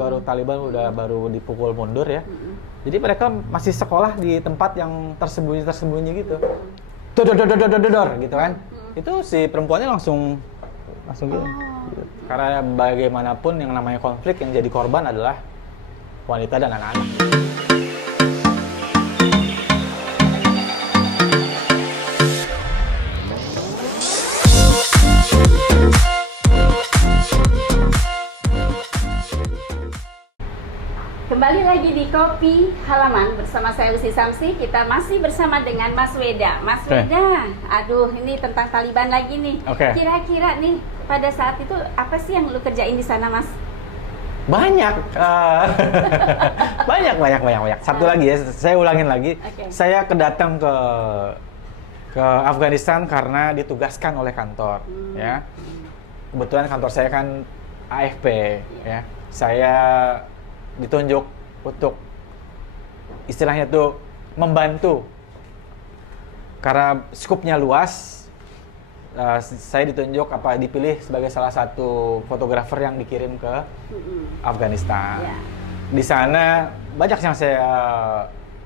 baru Taliban baru dipukul mundur ya. Jadi mereka masih sekolah di tempat yang tersembunyi gitu. Dor gitu kan. Itu si perempuannya langsung gitu. Karena bagaimanapun yang namanya konflik yang jadi korban adalah wanita dan anak-anak. Kembali lagi di Kopi Halaman bersama saya Usi Samsi. Kita masih bersama dengan Mas Weda. Mas Weda, aduh ini tentang Taliban lagi nih. Kira-kira nih pada saat itu apa sih yang lu kerjain di sana, Mas? Banyak. Banyak. Satu lagi ya, saya ulangin lagi. Saya kedatang ke Afghanistan karena ditugaskan oleh kantor, ya. Kebetulan kantor saya kan AFP, ya. Saya ditunjuk untuk istilahnya tuh membantu karena skupnya luas. Saya ditunjuk dipilih sebagai salah satu fotografer yang dikirim ke Afghanistan. Di sana banyak yang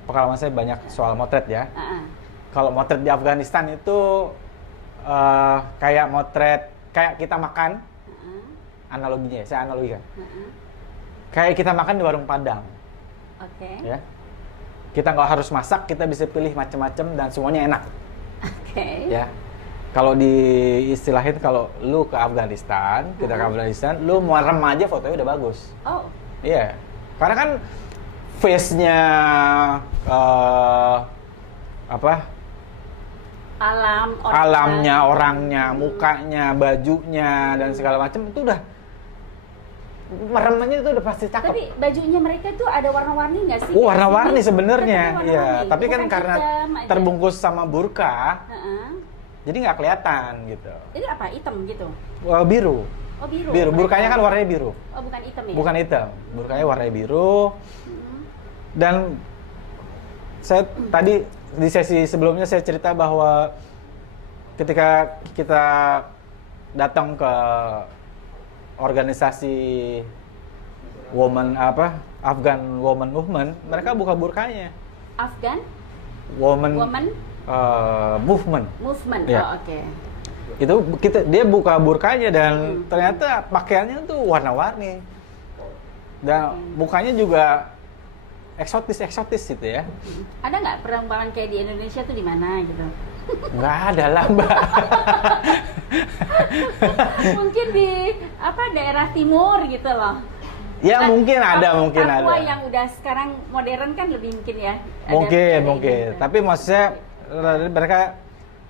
pengalaman saya banyak soal motret ya. Kalau motret di Afghanistan itu kayak motret kayak kita makan, analoginya ya, saya analogikan. Kayak kita makan di warung Padang. Ya. Kita nggak harus masak, kita bisa pilih macam-macam dan semuanya enak. Ya. Kalau diistilahin, kalau lu ke Afghanistan, kita ke Afghanistan, lu merem aja fotonya udah bagus. Iya. Karena kan face-nya alamnya, orangnya, mukanya, bajunya dan segala macam itu udah meremnya itu udah pasti cakep. Tapi bajunya mereka tuh ada warna-warni nggak sih? Warna-warni sebenarnya, iya. Tapi kan karena terbungkus sama burka, jadi nggak kelihatan gitu. Itu apa? Hitam gitu? Biru. Oh biru. Biru. Burkanya kan warnanya biru. Oh bukan hitam ya? Bukan hitam. Burkanya warnanya biru. Dan saya tadi di sesi sebelumnya saya cerita bahwa ketika kita datang ke organisasi Afghan Women Movement, mereka buka burkanya. Afghan Women Movement. Ya. Itu dia buka burkanya dan ternyata pakaiannya tuh warna-warni. Dan mukanya juga eksotis gitu ya. Ada nggak penerbangan kayak di Indonesia tuh di mana gitu? Nggak ada lah, Mbak. Mungkin di daerah timur gitu loh. Ya kan, mungkin ada. Papua yang udah sekarang modern kan lebih mungkin ya. Mungkin. Gitu. Tapi maksudnya mereka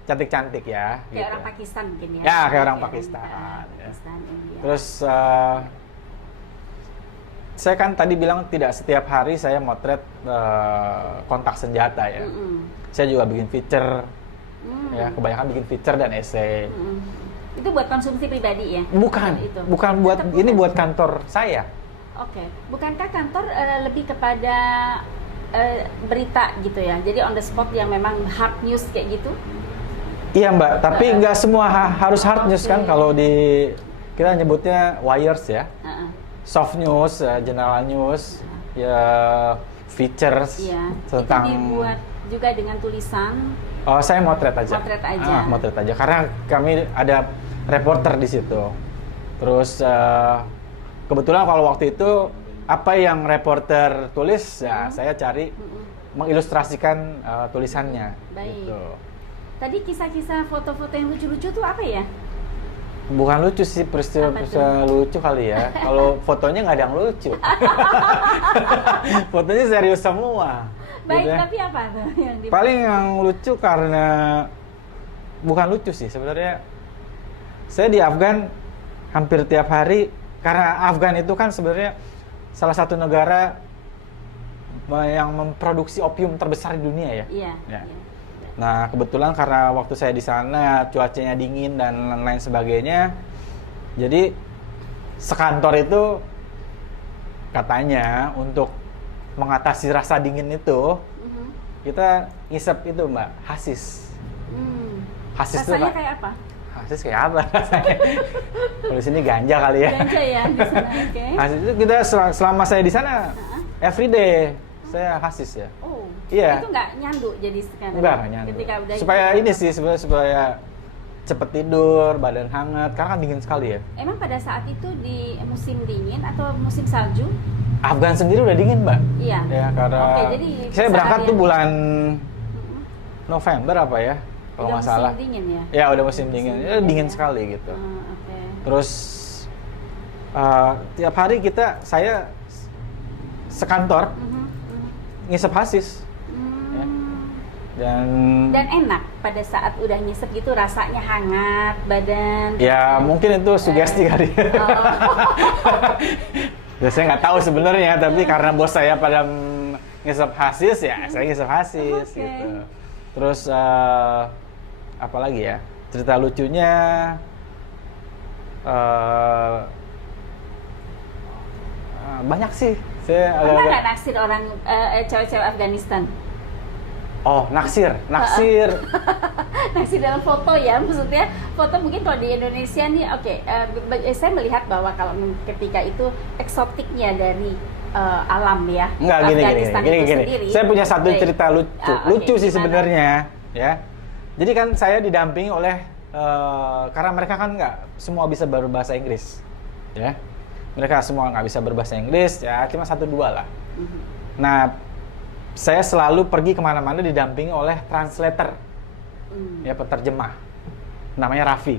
cantik-cantik ya. Kayak gitu. orang Pakistan mungkin ya. Ya, kayak orang Pakistan. India. Terus saya kan tadi bilang tidak setiap hari saya motret kontak senjata ya. Saya juga bikin feature. Ya, kebanyakan bikin feature dan essay. Itu buat konsumsi pribadi ya? Bukan buat kantor saya. Bukankah kantor lebih kepada berita gitu ya? Jadi on the spot yang memang hard news kayak gitu? Iya Mbak, tapi nggak semua harus hard news kan. Kalau kita nyebutnya wires ya. Soft news, general news, ya features tentang. Itu dibuat juga dengan tulisan. Saya motret aja. Motret aja. Karena kami ada reporter di situ. Terus kebetulan kalau waktu itu apa yang reporter tulis, ya saya cari mengilustrasikan tulisannya. Baik. Gitu. Tadi kisah-kisah foto-foto yang lucu-lucu tuh apa ya? Bukan lucu sih, peristiwa lucu kali ya. Kalau fotonya nggak ada yang lucu. Fotonya serius semua. Baik, gitu ya. tapi apa tuh yang paling yang lucu karena bukan lucu sih sebenarnya. Saya di Afgan hampir tiap hari karena Afgan itu kan sebenarnya salah satu negara yang memproduksi opium terbesar di dunia ya. Iya. Nah, kebetulan karena waktu saya di sana cuacanya dingin dan lain sebagainya. Jadi sekantor itu katanya untuk mengatasi rasa dingin itu, kita ngisep itu Mbak, hasis. Rasanya kayak apa? Hasis kayak apa? Kalau di sini ganja kali ya. Ganja ya di sana, oke. Hasis itu kita selama saya di sana everyday saya hasis ya. Oh. Iya. Itu nggak nyandu jadi sekarang. Enggak nyandu. Ketika udah supaya ini sih supaya cepet tidur, badan hangat, karena kan dingin sekali ya. Emang pada saat itu di musim dingin atau musim salju? Afgan sendiri udah dingin, Mbak. Iya. Ya, karena jadi saya berangkat tuh bulan November apa ya, kalau nggak salah. Udah musim dingin ya? Ya, udah musim dingin. Ya, dingin sekali gitu. Okay. Terus tiap hari saya sekantor ngisep hasis. Dan enak pada saat udah ngisep gitu, rasanya hangat badan. Ya mungkin itu sugesti kali. Ya, saya nggak tahu sebenarnya, tapi karena bos saya pada ngisep hasis ya saya ngisep hasis gitu. Terus apa lagi ya, cerita lucunya banyak sih. Saya pernah nggak naksir orang cewek-cewek Afghanistan? Oh, naksir. Naksir dalam foto ya, maksudnya foto mungkin kalau di Indonesia nih, saya melihat bahwa kalau ketika itu eksotiknya dari alam ya. Enggak, Afghanistan gini. sendiri. Saya punya satu cerita lucu sih sebenarnya, ya. Jadi kan saya didampingi oleh karena mereka kan nggak semua bisa berbahasa Inggris, ya. Mereka semua nggak bisa berbahasa Inggris, ya cuma 1-2 lah. Nah, saya selalu pergi kemana-mana didampingi oleh translator, ya penerjemah, namanya Raffi.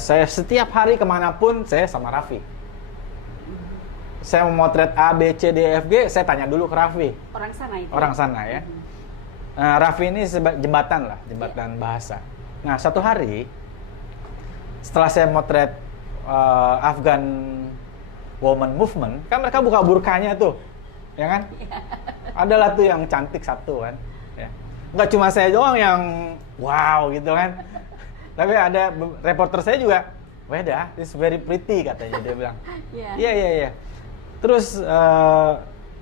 Saya setiap hari kemanapun saya sama Raffi. Saya memotret A, B, C, D, F, G, saya tanya dulu ke Raffi. Orang sana itu? Orang sana ya. Raffi ini jembatan bahasa. Nah, satu hari setelah saya motret Afghan Women Movement, kan mereka buka burkanya tuh, ya kan? Adalah tuh yang cantik satu kan, ya. Nggak cuma saya doang yang wow gitu kan, tapi ada reporter saya juga, Weda, this very pretty katanya, dia bilang. Iya. Terus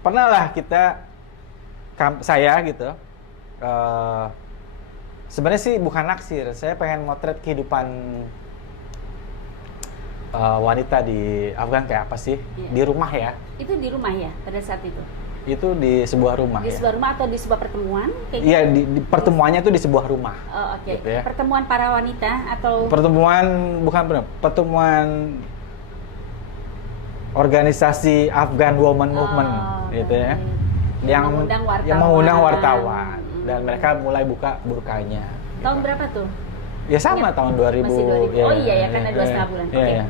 pernah lah saya gitu, sebenarnya sih bukan naksir, saya pengen motret kehidupan wanita di Afgan kayak apa sih, di rumah ya. Itu di rumah ya pada saat itu? Itu di sebuah rumah. Di sebuah rumah atau di sebuah pertemuan? Iya, di pertemuannya itu di sebuah rumah. Oh, oke. Gitu ya. Pertemuan para wanita atau? Pertemuan organisasi Afghan Women Movement, gitu ya. Yang mengundang wartawan. Dan mereka mulai buka burkanya. Tahun berapa tuh? Ya sama, tahun 2000. Masih 2000. Ya, karena 2,5 bulan. Oke.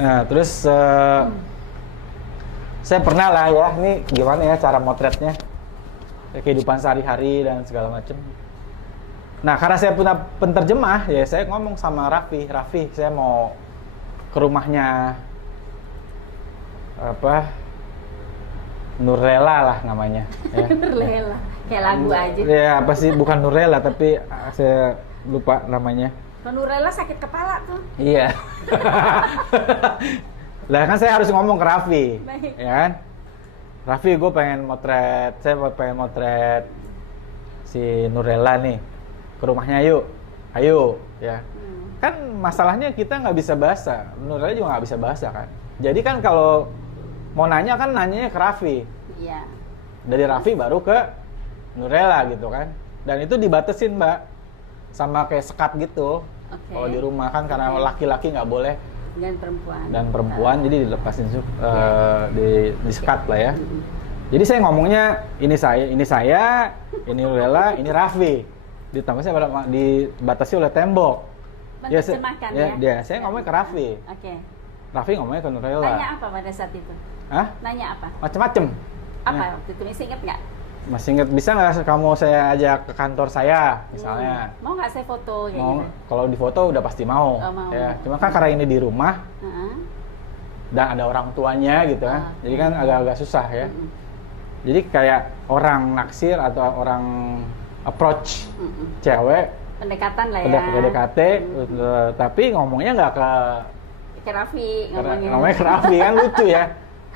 Nah, terus saya pernah lah ya, ini gimana ya cara motretnya, kehidupan sehari-hari dan segala macam. Nah, karena saya punya penterjemah, ya saya ngomong sama Raffi, saya mau ke rumahnya Nurlela lah namanya. Ya. Nurlela, kayak lagu aja. Ya apa sih, bukan Nurlela tapi saya lupa namanya. Nurlela sakit kepala tuh. Iya. Lah kan saya harus ngomong ke Raffi, ya kan? Raffi, saya pengen motret si Nurella nih, ke rumahnya ayo, ya. Kan masalahnya kita nggak bisa bahasa, Nurella juga nggak bisa bahasa kan. Jadi kan kalau mau nanya kan nanyanya ke Raffi. Iya. Dari Raffi baru ke Nurella gitu kan. Dan itu dibatasin, Mbak, sama kayak sekat gitu. Kalau di rumah kan karena laki-laki nggak boleh. Dan perempuan jadi dilepasin di sekat lah ya. Jadi saya ngomongnya ini saya, ini Nurella, ini Raffi. Ditambah saya dibatasi oleh tembok. Menerjemahkan ya. Saya ngomongnya ke Raffi. Oke. Raffi ngomongnya ke Nurella. Nanya apa pada saat itu? Nanya apa? Macem-macem. Apa waktu itu, masih inget nggak? Masih inget, bisa nggak kamu saya ajak ke kantor saya misalnya? Mau nggak saya foto? Mau. Kalau di foto udah pasti mau. Mau. Ya. Cuma kan karena ini di rumah dan ada orang tuanya gitu kan, jadi kan agak-agak susah ya. Jadi kayak orang naksir atau orang approach cewek, pendekatan lah ya. PDKT, tapi ngomongnya nggak ke Raffi, ngomongnya ke Raffi kan lucu ya.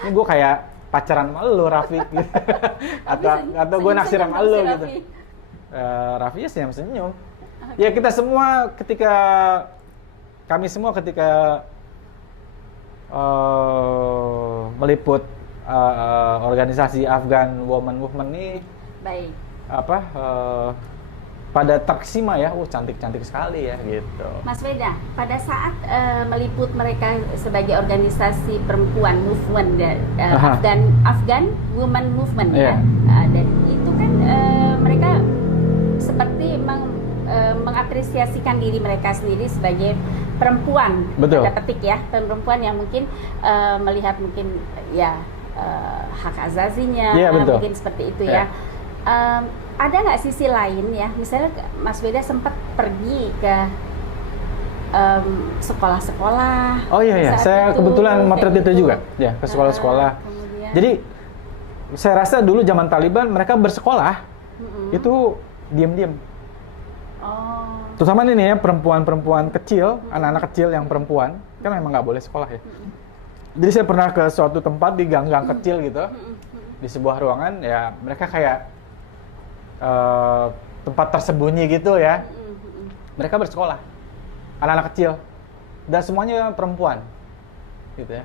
Ini gue kayak pacaran sama lu, Raffi gitu. atau gue naksir sama lu gitu. Raffi senyum-senyum. Ya kita semua kami semua ketika meliput organisasi Afghan Women Movement ini, baik. Pada terkesima ya, cantik-cantik sekali ya gitu. Mas Weda, pada saat meliput mereka sebagai organisasi perempuan movement Afghan Women Movement ya, dan itu kan mereka seperti mengapresiasikan diri mereka sendiri sebagai perempuan, tanda petik ya, perempuan yang mungkin melihat mungkin ya hak azazinya, mungkin seperti itu ya. Ada nggak sisi lain ya, misalnya Mas Weda sempat pergi ke sekolah-sekolah. Oh iya, saya kebetulan motret itu juga, ya ke sekolah-sekolah. Jadi saya rasa dulu zaman Taliban mereka bersekolah itu diam-diam. Terutama ini ya perempuan-perempuan kecil, anak-anak kecil yang perempuan kan memang nggak boleh sekolah ya. Jadi saya pernah ke suatu tempat di gang-gang kecil gitu, di sebuah ruangan ya mereka kayak tempat tersembunyi gitu ya. Mereka bersekolah, anak-anak kecil dan semuanya perempuan, gitu ya.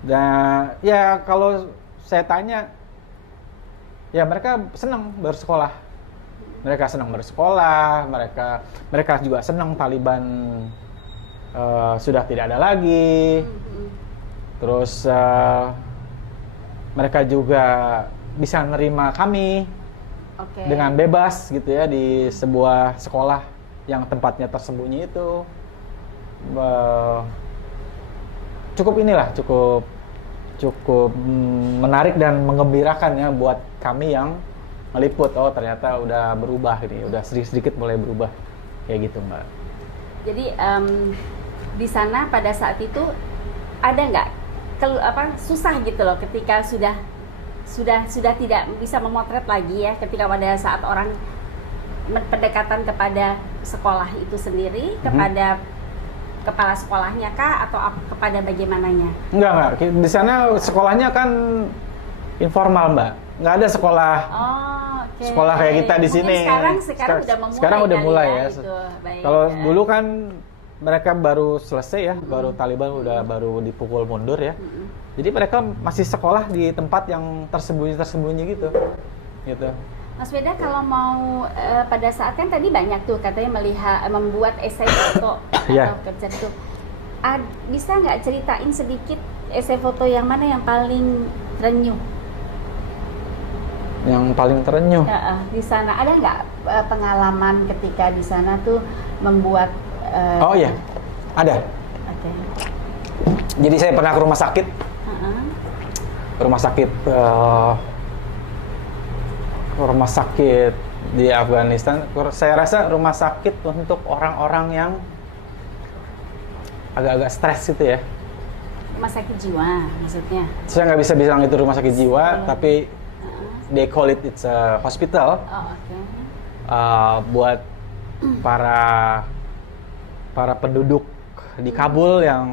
Dan ya kalau saya tanya, ya mereka senang bersekolah. Mereka senang bersekolah, mereka juga senang Taliban sudah tidak ada lagi. Terus mereka juga bisa menerima kami dengan bebas gitu ya di sebuah sekolah yang tempatnya tersembunyi itu. Cukup menarik dan menggembirakan ya buat kami yang meliput. Oh ternyata udah berubah ini, udah sedikit mulai berubah kayak gitu Mbak. Jadi di sana pada saat itu ada nggak susah gitu loh ketika sudah tidak bisa memotret lagi ya, ketika pada saat orang pendekatan kepada sekolah itu sendiri, kepada kepala sekolahnya kah atau kepada bagaimananya? Enggak. Di sana sekolahnya kan informal Mbak, nggak ada sekolah. Sekolah kayak kita di sini. Sekarang udah mulai ya. Gitu. Kalau dulu kan mereka baru selesai ya, baru Taliban baru dipukul mundur ya. Jadi mereka masih sekolah di tempat yang tersembunyi gitu. Mas Weda, kalau mau pada saat kan tadi banyak tuh katanya membuat esai foto atau kerja itu. Bisa nggak ceritain sedikit esai foto yang mana yang paling terenyuh? Yang paling terenyuh? Di sana ada nggak pengalaman ketika di sana tuh membuat? Oh iya, ada. Jadi saya pernah ke rumah sakit. Rumah sakit di Afghanistan. Saya rasa rumah sakit untuk orang-orang yang agak-agak stres gitu ya. Rumah sakit jiwa maksudnya? Saya nggak bisa bilang itu rumah sakit jiwa, tapi they call it's a hospital. Buat para penduduk di Kabul yang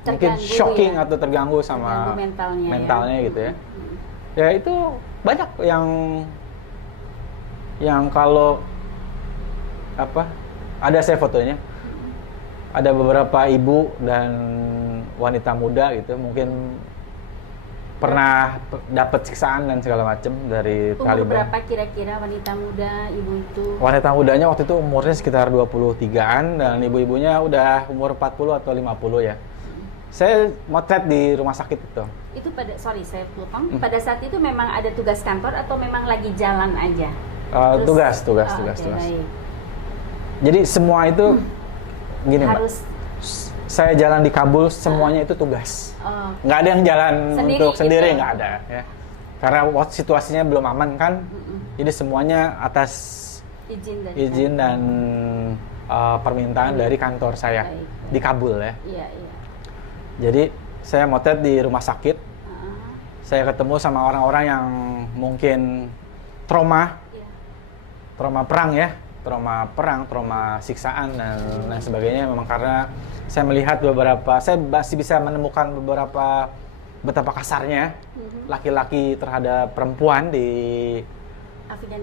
mungkin shocking atau terganggu sama mentalnya gitu ya. Ya itu banyak yang kalau ada saya fotonya, ada beberapa ibu dan wanita muda gitu mungkin pernah dapat siksaan dan segala macam dari Taliban. Umur berapa kira-kira wanita muda ibu itu? Wanita mudanya waktu itu umurnya sekitar 23-an dan ibu-ibunya udah umur 40 atau 50 ya. Saya motret di rumah sakit itu. Itu saya potong. Pada saat itu memang ada tugas kantor atau memang lagi jalan aja? Tugas. Baik. Jadi semua itu gini Mbak. Saya jalan di Kabul semuanya itu tugas. Nggak ada yang jalan untuk sendiri, nggak ada ya. Karena waktu situasinya belum aman kan. Jadi semuanya atas izin dan permintaan dari kantor saya di Kabul ya. Iya. Jadi saya motret di rumah sakit. Saya ketemu sama orang-orang yang mungkin trauma perang ya, trauma siksaan dan lain sebagainya. Memang karena saya melihat saya masih bisa menemukan betapa kasarnya laki-laki terhadap perempuan di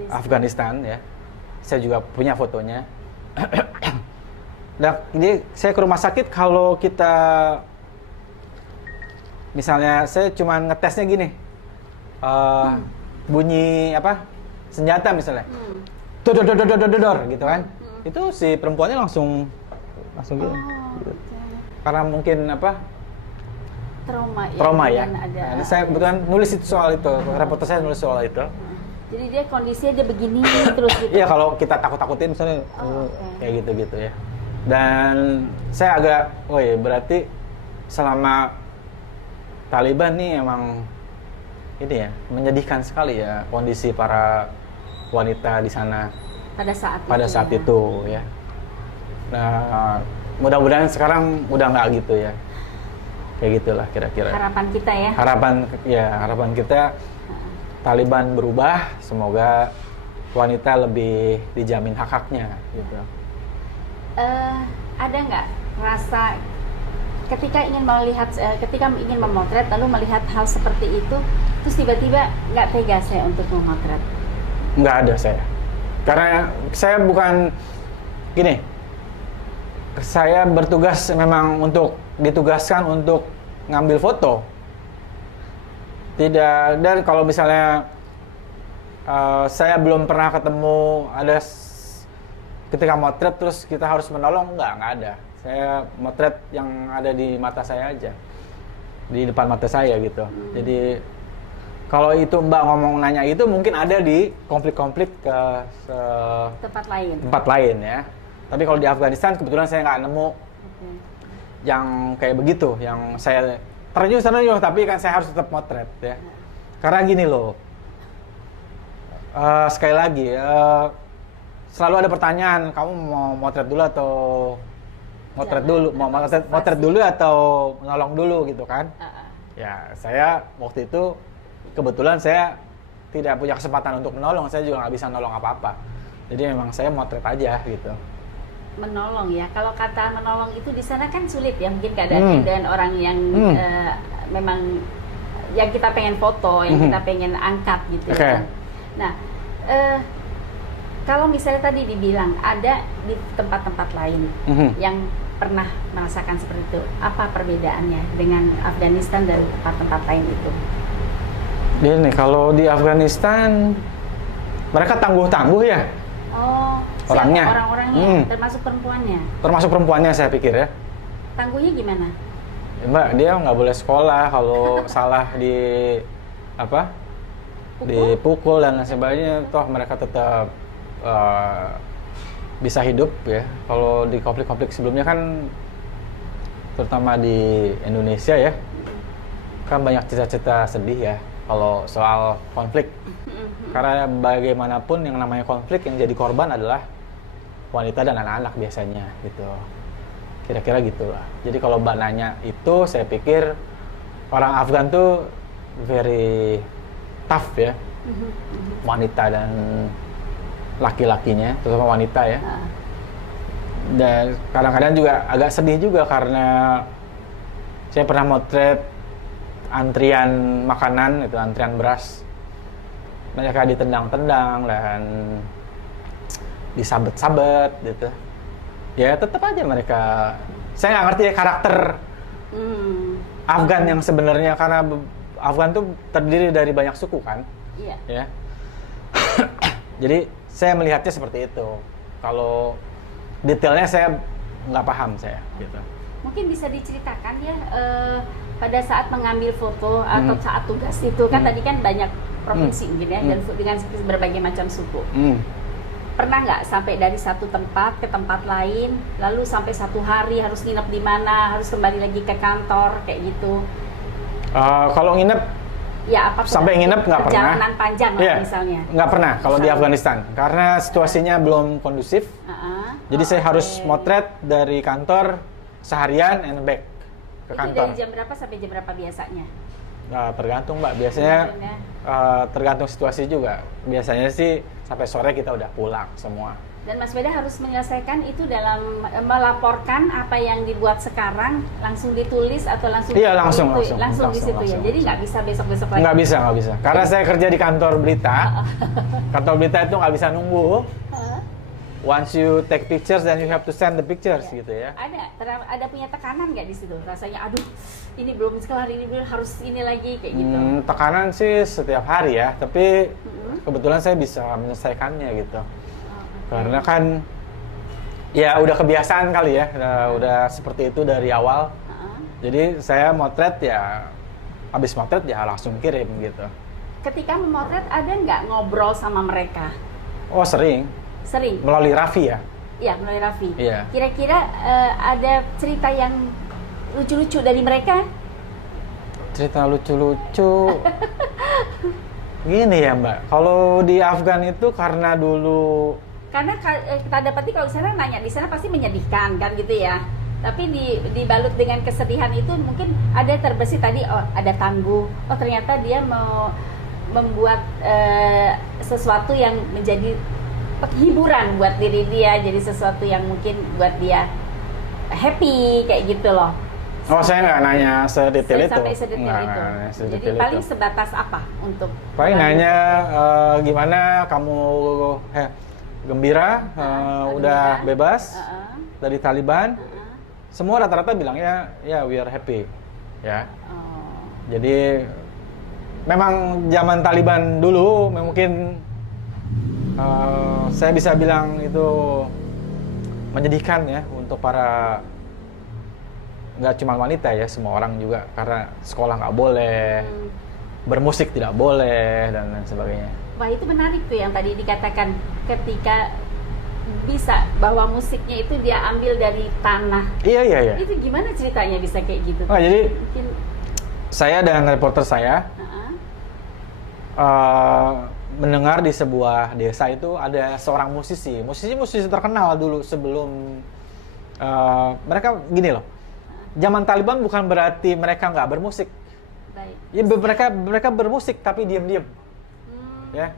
Afghanistan ya. saya juga punya fotonya. Nah, ini saya ke rumah sakit kalau kita misalnya saya cuma ngetesnya gini, bunyi apa senjata misalnya, dor gitu kan, itu si perempuannya langsung gitu. Karena mungkin apa trauma ya. Nah, saya kebetulan nulis itu soal itu, reporter saya nulis soal itu. Jadi dia kondisinya dia begini terus gitu. Iya, kalau kita takut-takutin misalnya kayak gitu ya. Dan saya agak, berarti selama Taliban nih emang ini ya menyedihkan sekali ya kondisi para wanita di sana pada saat itu ya. Nah, mudah-mudahan sekarang udah nggak gitu ya. Kayak gitulah kira-kira. Harapan kita ya. Harapan kita Taliban berubah, semoga wanita lebih dijamin hak-haknya gitu. Ada nggak rasa ketika ingin memotret lalu melihat hal seperti itu, terus tiba-tiba nggak tega saya untuk memotret? Nggak ada saya, karena saya bukan gini. Saya bertugas memang ditugaskan untuk ngambil foto. Tidak, dan kalau misalnya saya belum pernah ketemu ada ketika motret terus kita harus menolong, nggak ada. Saya motret yang ada di mata saya aja, di depan mata saya gitu. Jadi kalau itu Mbak nanya itu mungkin ada di konflik-konflik ke tempat lain ya. Tapi kalau di Afghanistan kebetulan saya nggak nemu yang kayak begitu, yang saya terjun sana tapi kan saya harus tetap motret ya. Karena gini loh, sekali lagi selalu ada pertanyaan, kamu mau motret dulu atau motret dulu atau menolong dulu gitu kan? Ya saya waktu itu kebetulan saya tidak punya kesempatan untuk menolong, saya juga nggak bisa nolong apa-apa. Jadi memang saya motret aja gitu. Menolong ya, kalau kata menolong itu di sana kan sulit ya, mungkin keadaannya dengan orang yang memang yang kita pengen foto, yang kita pengen angkat gitu kan. Nah, kalau misalnya tadi dibilang ada di tempat-tempat lain yang pernah merasakan seperti itu, apa perbedaannya dengan Afghanistan dan tempat-tempat lain itu? Ini kalau di Afghanistan mereka tangguh-tangguh ya. Orangnya, termasuk perempuannya. Termasuk perempuannya saya pikir ya. Tangguhnya gimana? Ya, Mbak, dia nggak boleh sekolah kalau salah dipukul dan sebagainya. Toh mereka tetap bisa hidup ya. Kalau di konflik-konflik sebelumnya kan, terutama di Indonesia ya, kan banyak cerita-cerita sedih ya kalau soal konflik. Karena bagaimanapun yang namanya konflik yang jadi korban adalah wanita dan anak-anak biasanya gitu. Kira-kira gitulah. Jadi kalau Mbak nanya itu, saya pikir orang Afgan tuh very tough ya. Wanita dan laki-lakinya, terutama wanita ya. Dan kadang-kadang juga agak sedih juga karena saya pernah motret antrian makanan, itu antrian beras. Mereka ditendang-tendang dan disabet-sabet gitu. Ya tetap aja mereka, saya nggak ngerti ya karakter Afgan yang sebenarnya, karena Afgan tuh terdiri dari banyak suku kan. Ya. Jadi saya melihatnya seperti itu. Kalau detailnya saya nggak paham saya gitu. Mungkin bisa diceritakan ya pada saat mengambil foto atau saat tugas itu kan tadi kan banyak provinsi mungkin ya, dan dengan berbagai macam suku. Pernah nggak sampai dari satu tempat ke tempat lain, lalu sampai 1 hari harus nginep di mana, harus kembali lagi ke kantor kayak gitu? Kalau nginep, ya apa sampai nginep nggak pernah. Perjalanan panjang lah misalnya. Nggak pernah kalau di Afghanistan, karena situasinya belum kondusif. Jadi saya harus motret dari kantor seharian and back ke kantor. Dari jam berapa sampai jam berapa biasanya? Tergantung Mbak, biasanya tergantung situasi juga. Biasanya sih sampai sore kita udah pulang semua. Dan Mas Weda harus menyelesaikan itu dalam melaporkan apa yang dibuat sekarang, langsung ditulis atau langsung? Iya, langsung di situ ya. Jadi nggak bisa besok-besok lagi? Nggak bisa. Karena saya kerja di kantor berita. Kantor berita itu nggak bisa nunggu. once you take pictures then you have to send the pictures gitu ya. Ada punya tekanan nggak di situ? Rasanya aduh ini belum kelar, ini belum, harus ini lagi kayak gitu. Tekanan sih setiap hari ya, tapi kebetulan saya bisa menyelesaikannya gitu. Karena kan ya udah kebiasaan kali ya, udah seperti itu dari awal. Jadi saya motret ya, habis motret ya langsung kirim gitu. Ketika memotret ada nggak ngobrol sama mereka? Oh sering. Sering? Melalui Raffi ya? Iya, melalui Raffi. Iya. Kira-kira ada cerita yang lucu-lucu dari mereka? Cerita lucu-lucu gini ya Mbak, kalau di Afgan itu karena dulu... Karena kita dapati kalau di sana nanya, di sana pasti menyedihkan kan gitu ya. Tapi dibalut dengan kesedihan itu mungkin ada terbesit tadi, oh ada tangguh, oh ternyata dia mau membuat sesuatu yang menjadi hiburan buat diri dia, jadi sesuatu yang mungkin buat dia happy kayak gitu loh. Oh saya nggak nanya sedetail itu. Sampai sedetail itu. Jadi paling sebatas apa untuk? Paling nanya gimana kamu gembira, udah bebas dari Taliban. Semua rata-rata bilangnya ya we are happy, ya. Jadi memang zaman Taliban dulu mungkin saya bisa bilang itu menyedihkan ya untuk para, nggak cuma wanita ya, semua orang juga, karena sekolah nggak boleh, bermusik tidak boleh dan lain sebagainya. Wah itu menarik tuh yang tadi dikatakan, ketika bisa bahwa musiknya itu dia ambil dari tanah. Iya. Itu gimana ceritanya bisa kayak gitu? Oh, jadi mungkin saya dan reporter saya mendengar di sebuah desa itu ada seorang musisi terkenal dulu sebelum mereka gini loh. Zaman Taliban bukan berarti mereka nggak bermusik. Baik. Ya, mereka bermusik tapi diam-diam. Ya.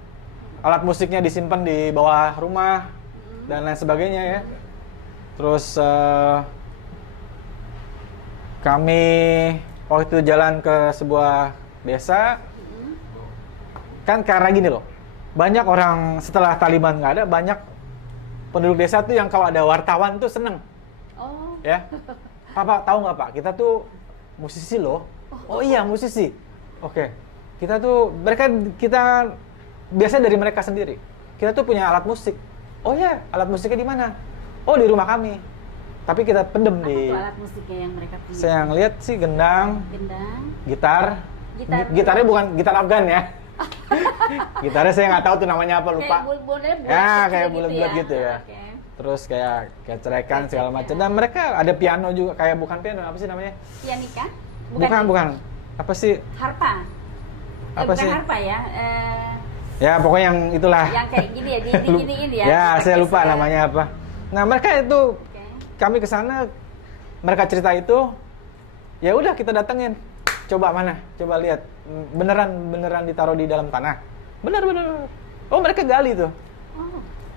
Alat musiknya disimpan di bawah rumah dan lain sebagainya ya. Terus kami waktu itu jalan ke sebuah desa. Kan karena gini loh. Banyak orang setelah Taliban nggak ada, banyak penduduk desa tuh yang kalau ada wartawan tuh seneng. Oh. Ya. Pak, tahu nggak Pak? Kita tuh musisi loh. Oh iya musisi. Oke. Kita biasanya dari mereka sendiri. Kita tuh punya alat musik. Oh ya, alat musiknya di mana? Oh di rumah kami. Tapi kita pendem di. Apa alat musiknya yang mereka punya? Saya ngeliat sih gendang, gitar. Gitarnya bukan gitar Afgan ya. Gitarnya saya nggak tahu tuh namanya apa, lupa. Kayak bulat-bulat gitu ya. Okay. Terus kayak cerekan segala macam. Dan mereka ada piano juga, kayak bukan piano, apa sih namanya? Pianika? Bukan. Apa sih? Harpa. Apa bukan sih? Harpa ya. Ya pokoknya yang itulah. Yang kayak gini ya, diginiin ya. Ya, saya lupa namanya apa. Nah, mereka itu kami ke sana, mereka cerita itu, ya udah kita datengin. Coba mana? Coba lihat. Beneran ditaruh di dalam tanah. Bener. Oh, mereka gali tuh.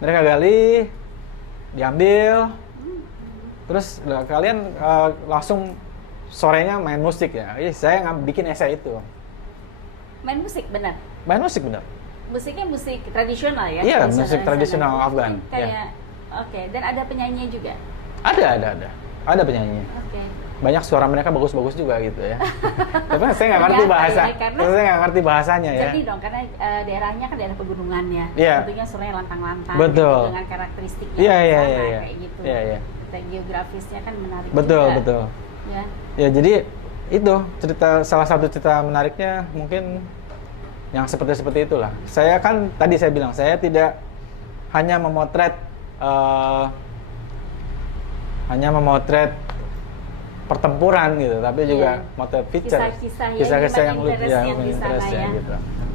Mereka gali, diambil. Terus kalian langsung sorenya main musik ya. Saya bikin esai itu. Main musik benar. Musiknya musik tradisional ya? Iya, musik tradisional Afgan. Kayak oke, dan ada penyanyinya juga. Ada penyanyinya. Oke. Banyak suara mereka bagus-bagus juga gitu ya. Tapi saya nggak ngerti bahasa. Saya nggak ngerti bahasanya ya. Jadi dong, karena daerahnya kan daerah pegunungan ya. Tentunya suaranya lantang-lantang. Betul. Gitu, dengan karakteristiknya kayak gitu. Iya. Geografisnya kan menarik. Betul. Ya. Ya jadi itu salah satu cerita menariknya mungkin yang seperti itulah. Saya kan tadi saya bilang saya tidak hanya memotret pertempuran gitu, tapi juga motret feature, kisah-kisah yang lucu yang interest ya gitu.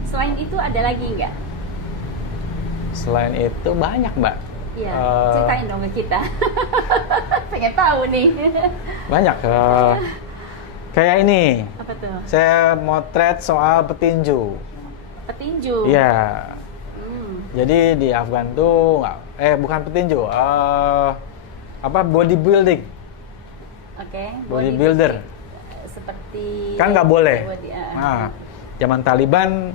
Selain itu ada lagi nggak? Selain itu banyak Mbak. Iya, ceritain dong ke kita. Pengen tahu nih. Banyak. Kayak ini. Apa tuh? Saya motret soal petinju. Petinju? Iya. Jadi di Afgan tuh bukan petinju. Bodybuilding. Oke. Bodybuilder. Seperti. Kan nggak boleh. Nah, zaman Taliban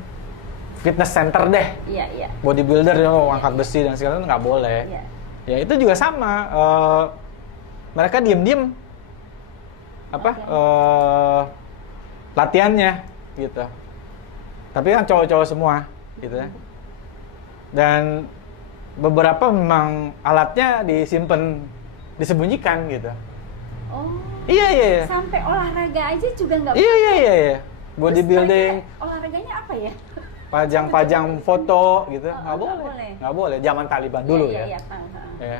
fitness center deh. Iya. Bodybuilder angkat besi dan segala itu nggak boleh. Iya. Ya itu juga sama. Mereka diem-diem latihannya gitu. Tapi kan cowok-cowok semua gitu ya. Dan beberapa memang alatnya disembunyikan gitu. Oh. Iya. Sampai olahraga aja juga nggak boleh. Iya. Bodybuilding. Olahraganya apa ya? Pajang foto gitu. Nggak boleh. Zaman Taliban dulu ya. Ya,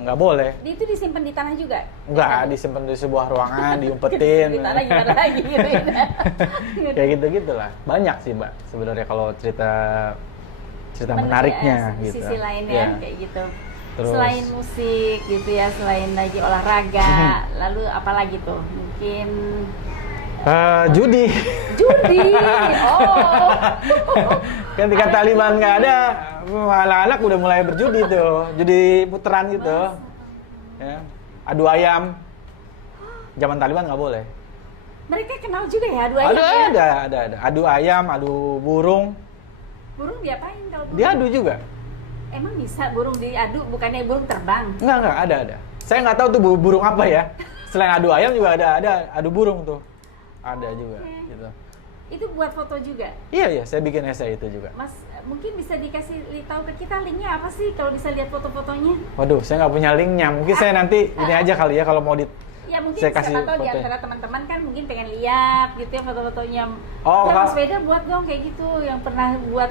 nggak boleh. Itu disimpan di tanah juga? Nggak, disimpan di sebuah ruangan, diumpetin. Di tanah gimana lagi gitu ya? Kayak gitu-gitulah. Banyak sih Mbak sebenarnya kalau cerita menariknya ya, gitu. Sisi lainnya kayak gitu. Terus, selain musik gitu ya, selain lagi olahraga, lalu apa lagi tuh? Mungkin judi. Oh. Ketika Taliban nggak ada, anak-anak udah mulai berjudi tuh, judi putaran gitu. Ya. Adu ayam. Zaman Taliban nggak boleh. Mereka kenal juga ya adu ayam? Ada. Adu ayam, adu burung. Burung diapain kalau burung? Diadu juga. Emang bisa burung diadu, bukannya burung terbang? Enggak, ada. Saya nggak tahu tuh burung apa ya. Selain adu ayam juga ada adu burung tuh. Ada juga, gitu. Itu buat foto juga? Iya, saya bikin essay itu juga. Mas, mungkin bisa dikasih tahu ke kita linknya apa sih kalau bisa lihat foto-fotonya? Waduh, saya nggak punya linknya. Mungkin saya nanti ini aja kali ya kalau mau ya mungkin saya kasih siapa tahu di antara teman-teman kan mungkin pengen lihat gitu ya foto-fotonya. Mas Weda buat dong kayak gitu, yang pernah buat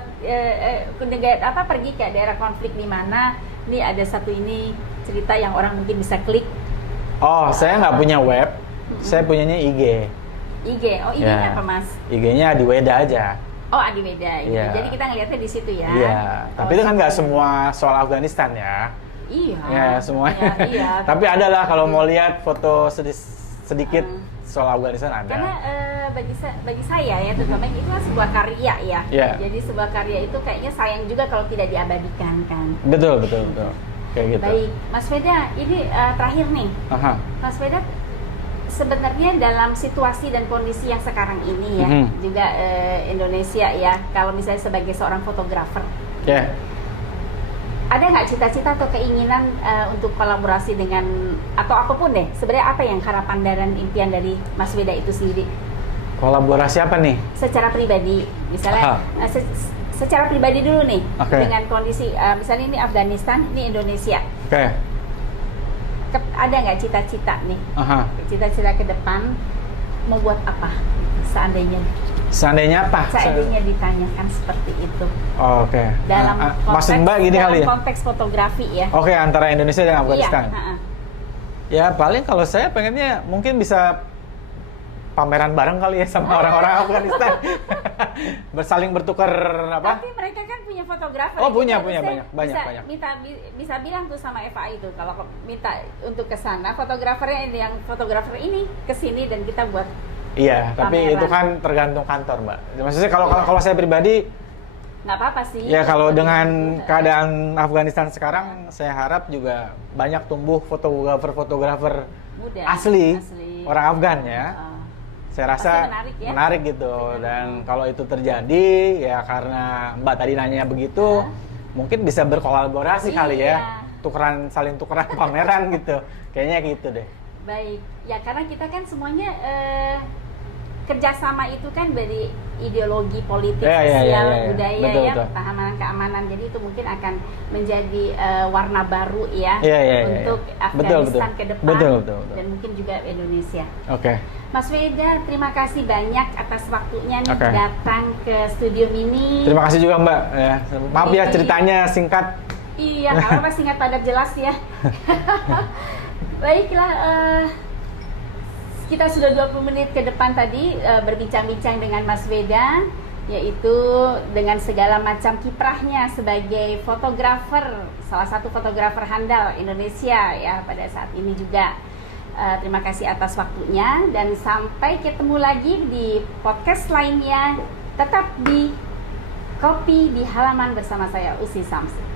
pergi ke daerah konflik di mana. Nih ada satu ini cerita yang orang mungkin bisa klik. Oh, saya nggak punya web. Saya punyanya IG. IG, IG-nya apa Mas? IG-nya Adi Weda aja. Oh, Adi Weda. Gitu. Yeah. Jadi kita ngeliatnya di situ ya. Iya. Tapi itu kan nggak semua soal Afghanistan ya. Iya. Ya semuanya. Iya. Tapi ada lah kalau mau lihat foto sedikit soal Afghanistan ada. Karena bagi saya ya, terutama itu kan sebuah karya ya. Yeah. Jadi sebuah karya itu kayaknya sayang juga kalau tidak diabadikan kan. Betul. Kayak gitu. Baik, Mas Weda, ini terakhir nih. Mas Weda, sebenarnya dalam situasi dan kondisi yang sekarang ini ya, juga Indonesia ya, kalau misalnya sebagai seorang fotografer, ada nggak cita-cita atau keinginan untuk kolaborasi dengan atau apapun deh, sebenarnya apa yang harapan dan impian dari Mas Weda itu sendiri? Kolaborasi apa nih? Secara pribadi, misalnya secara pribadi dulu nih, dengan kondisi misalnya ini Afghanistan, ini Indonesia. Ada nggak cita-cita nih? Cita-cita ke depan mau buat apa? Seandainya apa? Seandainya ditanyakan seperti itu. Dalam maksud Mbak gini kali ya? Konteks fotografi ya. Antara Indonesia dan Afghanistan. Iya. Ya paling kalau saya pengennya mungkin bisa pameran bareng kali ya sama orang-orang Afghanistan. Bersaling bertukar apa? Tapi mereka kan punya fotografer. Punya banyak. Bisa bilang tuh sama FAI itu kalau minta untuk ke sana fotografernya yang fotografer ini ke sini dan kita buat. Iya, tapi pameran. Itu kan tergantung kantor, Mbak. Maksudnya kalau saya pribadi nggak apa-apa sih. Ya kalau dengan keadaan Afghanistan sekarang, saya harap juga banyak tumbuh fotografer muda, asli orang Afgan ya. Saya rasa menarik gitu. Dan kalau itu terjadi ya karena Mbak tadi nanya begitu, mungkin bisa berkolaborasi kali ya, saling tukeran pameran gitu. Kayaknya gitu deh. Baik, ya karena kita kan semuanya kerjasama itu kan dari ideologi politik, sosial, budaya, betul. Pertahanan, keamanan. Jadi itu mungkin akan menjadi warna baru ya untuk Afghanistan ke depan dan mungkin juga Indonesia. Mas Weda, terima kasih banyak atas waktunya nih datang ke studio Mini. Terima kasih juga Mbak. Maaf ya ceritanya singkat. Iya, kalau singkat padat jelas ya. Baiklah. Kita sudah 20 menit ke depan tadi berbincang-bincang dengan Mas Weda, yaitu dengan segala macam kiprahnya sebagai fotografer, salah satu fotografer handal Indonesia ya pada saat ini juga. Terima kasih atas waktunya dan sampai ketemu lagi di podcast lainnya. Tetap di Kopi di Halaman bersama saya Usi Samsi.